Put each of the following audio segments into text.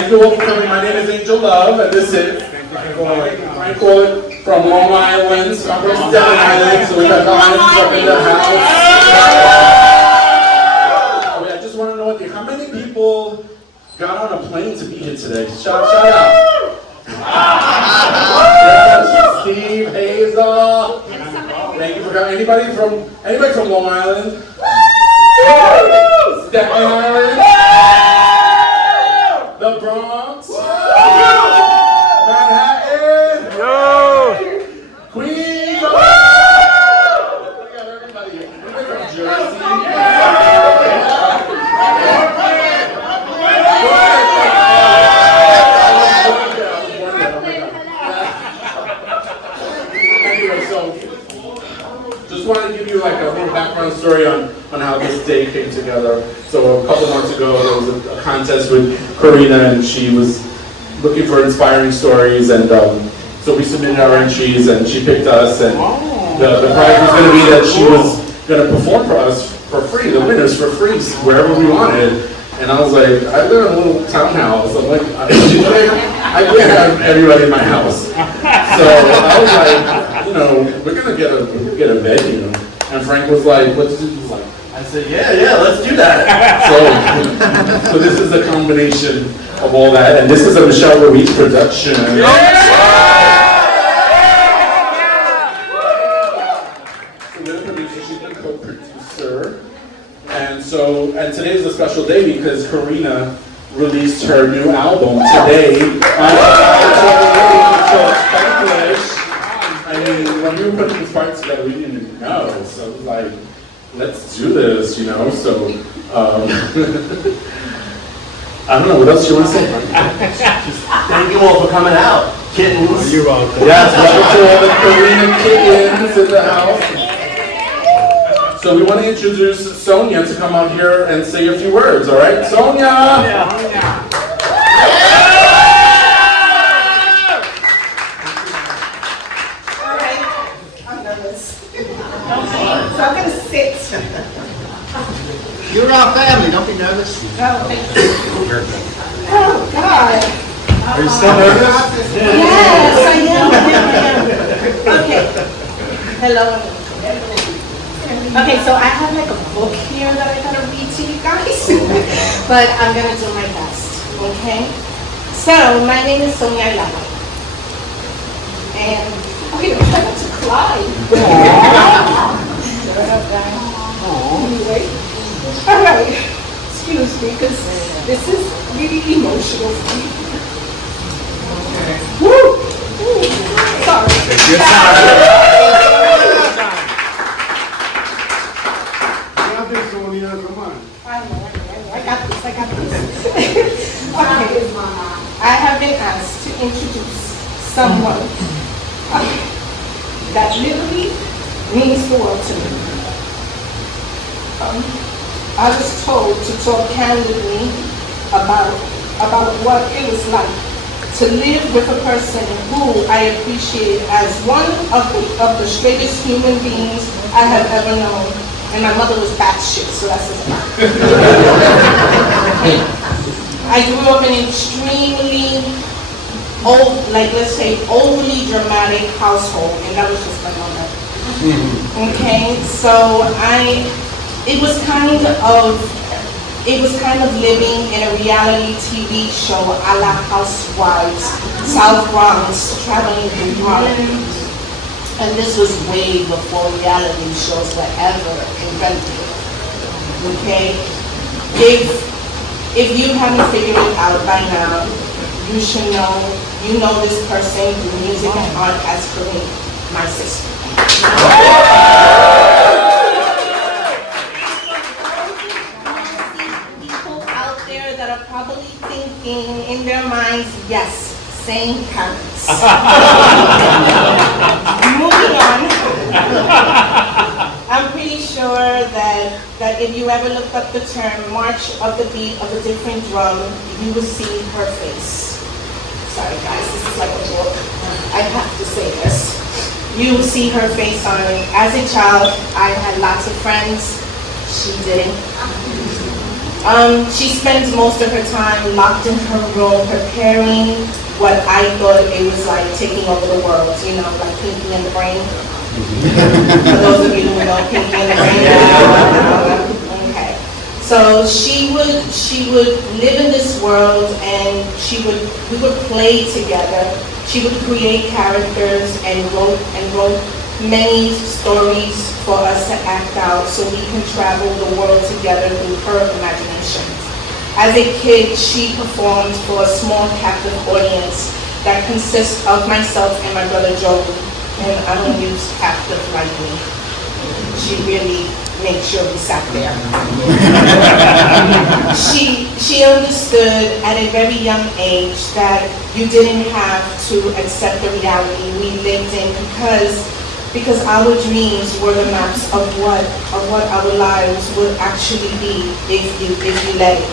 Thank you all for coming. My name is Angel Love, and this is Frank Orlik from Long Island. So I'm from Staten Island, so we got the Islands up in the house. I just want to know how many people got on a plane to be here today? Shout out. Yes, Steve, Hazel. Thank you for coming. Anybody from Long Island? Staten Island? The Bronx? Manhattan? Queens? We got everybody here. Anybody from Jersey? Anyway, so just wanted to give you like a little background story on how this day came together. So a couple months ago, there was a contest with Corina, and she was looking for inspiring stories, and so we submitted our entries, and she picked us, and the prize was going to be that she was going to perform for us for free, the winners for free, wherever we wanted. And I was like, I live in a little townhouse. I'm like, I can't have everybody in my house. So I was like, we're gonna get a venue. And Frank was like, what did you do? Like, I said, yeah, let's do that. So this is a combination of all that, and this is a Michele Ruiz production. She's the co-producer. And today's a special day because Corina released her new album today. SPANGLISH. I mean, when we were putting these parts together, we didn't even know. So it was like, let's do this, So, I don't know, what else do you want to say? Thank you all for coming out. Kittens. Oh, you're welcome. Yes, welcome to all the Corina kittens in the house. So we want to introduce Sonia to come out here and say a few words, all right? Sonia! All right, I'm nervous. So I'm going to sit. You're our family, don't be nervous. Oh, thank you. Oh, God. Are you still nervous? Yes, I am. Okay. Hello. Okay, so I have like a book here that I gotta read to you guys, but I'm gonna do my best, okay? So, my name is Sonia Lava. And, okay, I'm trying not to cry. Anyway, alright, excuse me, because this is really emotional for me. Woo! Sorry. Sonia, come on. I know. I got this. Okay. I have been asked to introduce someone that literally means the world to me. I was told to talk candidly about what it was like to live with a person who I appreciate as one of the straightest human beings I have ever known. And my mother was batshit, so that's a lot. I grew up in an extremely overly dramatic household, and that was just my mother. Okay, so it was kind of living in a reality TV show a la Housewives, South Bronx, traveling through Harlem. And this was way before reality shows were ever invented. Okay? If you haven't figured it out by now, you should know, you know this person through music and art as Corina, my sister. People out there that are probably thinking in their minds, yes, same parents. Moving on. I'm pretty sure that if you ever looked up the term March of the Beat of a Different Drum, you will see her face. Sorry guys, this is like a joke. I have to say this. You will see her face on it. As a child, I had lots of friends. She didn't. She spends most of her time locked in her room preparing what I thought it was like taking over the world, you know, like Pinky and the Brain. For those of you who know Pinky and the Brain. Okay. So she would live in this world, and we would play together. She would create characters and wrote many stories for us to act out so we can travel the world together through her imagination. As a kid, she performed for a small captive audience that consists of myself and my brother Joe. And I don't use captive lightly. She really made sure we sat there. She understood at a very young age that you didn't have to accept the reality we lived in because our dreams were the maps of what our lives would actually be if you let it.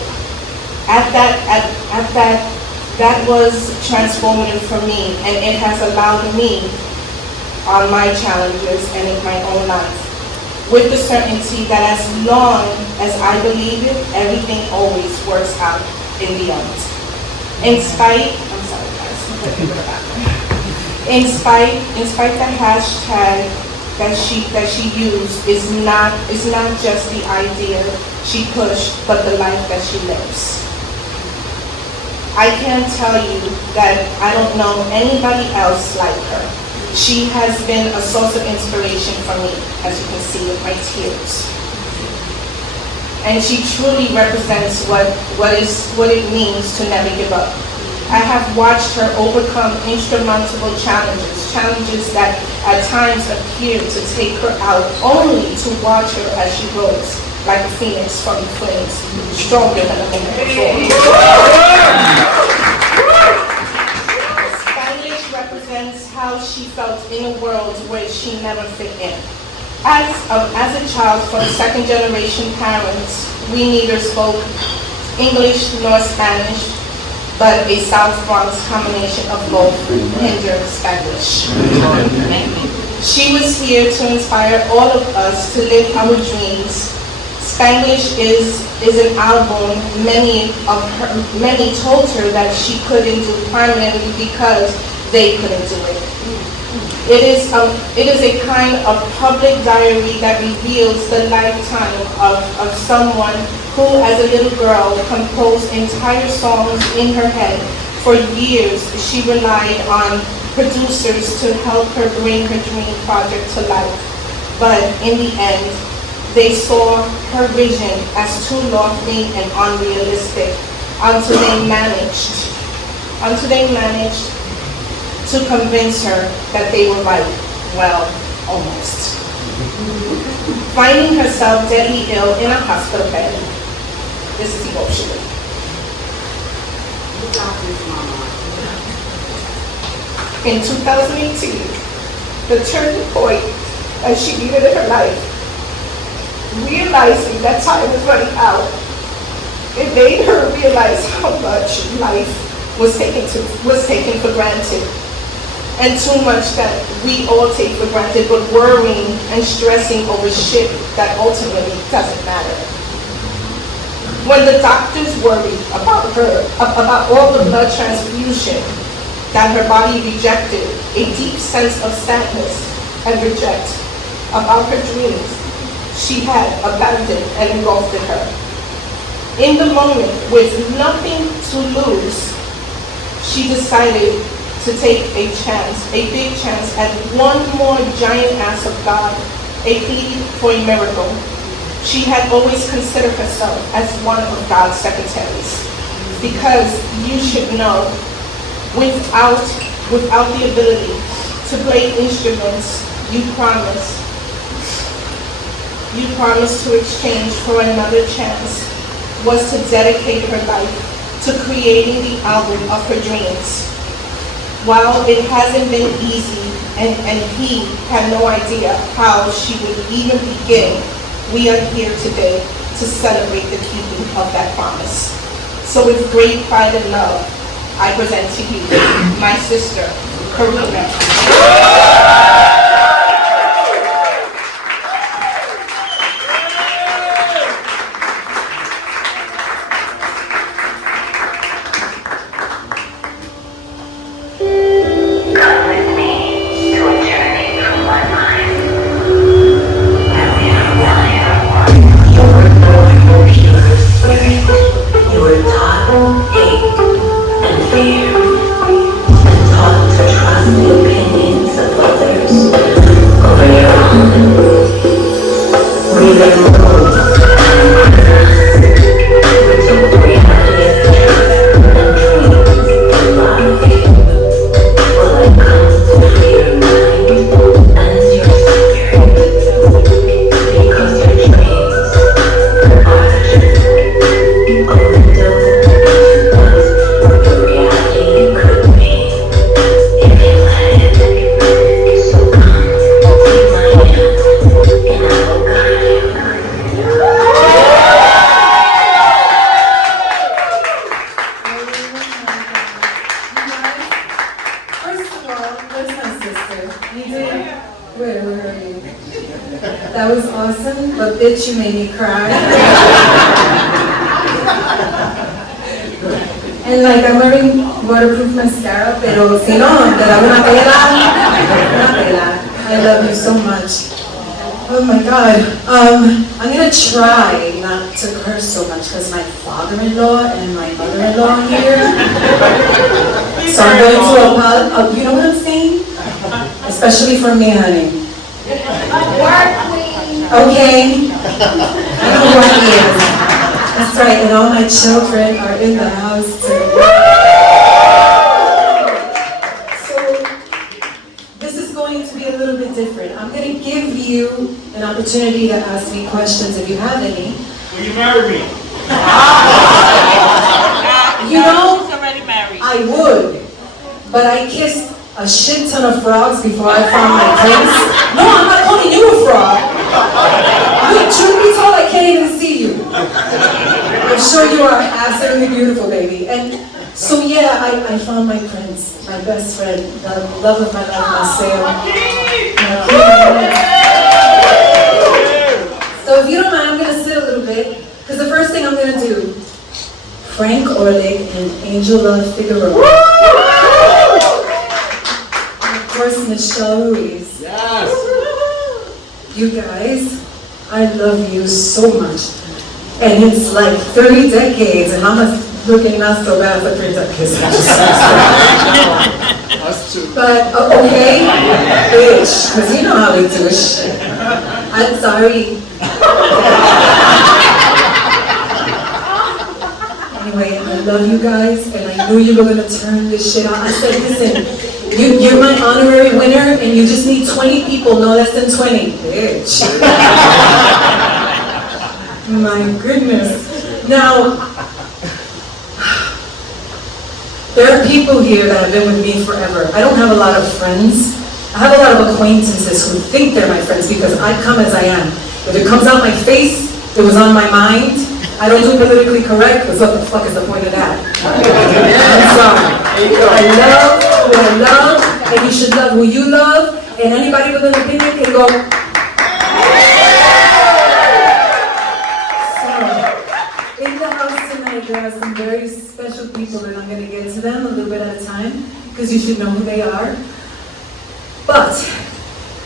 That was transformative for me, and it has allowed me on my challenges and in my own life, with the certainty that as long as I believe it, everything always works out in the end. In spite the hashtag that she used is not just the idea she pushed, but the life that she lives. I can't tell you that I don't know anybody else like her. She has been a source of inspiration for me, as you can see with my tears. And she truly represents what it means to never give up. I have watched her overcome insurmountable challenges that at times appear to take her out, only to watch her as she grows like a phoenix from the flames, stronger than a moment before. Spanglish represents how she felt in a world where she never fit in. As a child from second generation parents, we neither spoke English nor Spanish, but a South Bronx combination of both hindered Spanglish. She was here to inspire all of us to live our dreams. Spanglish is an album many told her that she couldn't do permanently because they couldn't do it. It is a kind of public diary that reveals the lifetime of someone who, as a little girl, composed entire songs in her head. For years, she relied on producers to help her bring her dream project to life. But in the end, they saw her vision as too lofty and unrealistic until they managed to convince her that they were right. Well, almost. Finding herself deadly ill in a hospital bed. This is emotional. In 2018, the turning point that she needed in her life, realizing that time was running out, it made her realize how much life was taken for granted, and too much that we all take for granted, but worrying and stressing over shit that ultimately doesn't matter. When the doctors worried about her, about all the blood transfusion that her body rejected, a deep sense of sadness and regret about her dreams she had abandoned and engulfed in her. In the moment, with nothing to lose, she decided to take a big chance at one more giant act of God, a plea for a miracle. She had always considered herself as one of God's secretaries, because you should know, without the ability to play instruments, you promised to exchange for another chance was to dedicate her life to creating the album of her dreams. While it hasn't been easy, and he had no idea how she would even begin, we are here today to celebrate the keeping of that promise. So with great pride and love, I present to you my sister, Corina. fear and taught to trust the opinions of others over your own. We live moves until the reality of truth and dreams and love will have come to free your mind and your spirit, because your dreams are the truth of the known what the reality could be if you let it. So come, take my hand, and I will guide you. First of all, where's my sister? You did? Where are you? That was awesome, but bitch, you made me cry. And like, I'm wearing waterproof mascara, pero si no, te da una pela. Una pela. I love you so much. Oh my God. I'm gonna try not to curse so much because my father-in-law and my mother-in-law are here. So I'm going to apologize. You know what I'm saying? Especially for me, honey. Okay? I know who I is. That's right, and all my children are in the house too. So, this is going to be a little bit different. I'm going to give you an opportunity to ask me questions if you have any. Will you marry me? You know, I would, but I kissed a shit ton of frogs before I found my prince. No, I'm not calling you a frog. Wait, truth be told, I can't even see you. I'm sure you are absolutely beautiful, baby. And so yeah, I found my prince, my best friend, the love of my life, Marcel. So if you don't mind, I'm gonna sit a little bit, because the first thing I'm gonna do, Frank Orlik and Angel Love Frank Orlik. And of course, Michele Ruiz. Yes. You guys, I love you so much. And it's like 30 decades, and I'm looking not so bad for 3 decades. Us too. But, okay, bitch, because you know how we do shit. I'm sorry. Anyway, I love you guys, and I knew you were going to turn this shit on. I said, listen, you're my honorary winner, and you just need 20 people, no less than 20. Bitch. My goodness. Now, there are people here that have been with me forever. I don't have a lot of friends. I have a lot of acquaintances who think they're my friends because I come as I am. If it comes out my face, it was on my mind. I don't do politically correct, because what the fuck is the point of that? I'm sorry. I love who I love, and you should love who you love, and anybody with an opinion can go. So, in the house tonight, there are some very special people, and I'm going to get to them a little bit at a time, because you should know who they are. But,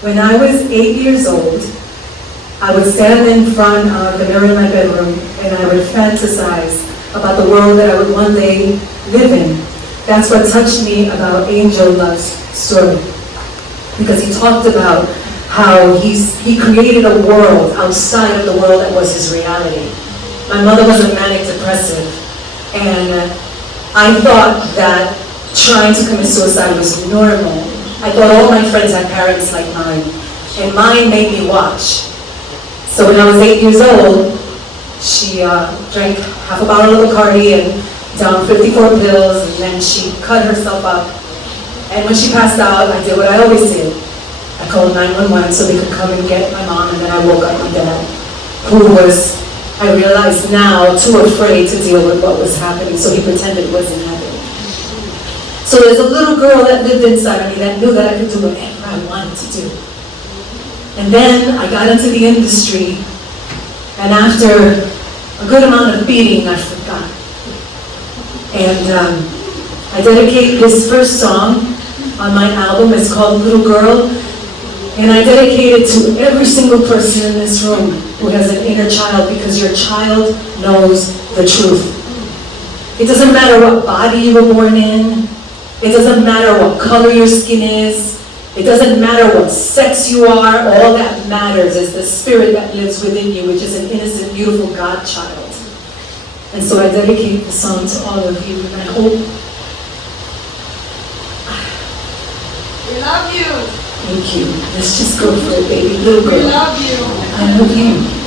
when I was 8 years old, I would stand in front of the mirror in my bedroom and I would fantasize about the world that I would one day live in. That's what touched me about Angel Love's story. Because he talked about how he created a world outside of the world that was his reality. My mother was a manic depressive, and I thought that trying to commit suicide was normal. I thought all my friends had parents like mine, and mine made me watch. So when I was 8 years old, she drank half a bottle of Bacardi and down 54 pills, and then she cut herself up. And when she passed out, I did what I always did. I called 911 so they could come and get my mom, and then I woke up my dad, who was, I realized now, too afraid to deal with what was happening, so he pretended it wasn't happening. So there's a little girl that lived inside of me that knew that I could do whatever I wanted to do. And then I got into the industry, and after a good amount of beating, I forgot. And I dedicate this first song on my album. It's called Little Girl, and I dedicate it to every single person in this room who has an inner child, because your child knows the truth. It doesn't matter what body you were born in. It doesn't matter what color your skin is. It doesn't matter what sex you are. All that matters is the spirit that lives within you, which is an innocent, beautiful God child. And so I dedicate the song to all of you, and I hope. We love you. Thank you. Let's just go for it, baby. Little girl. We love you. I love you.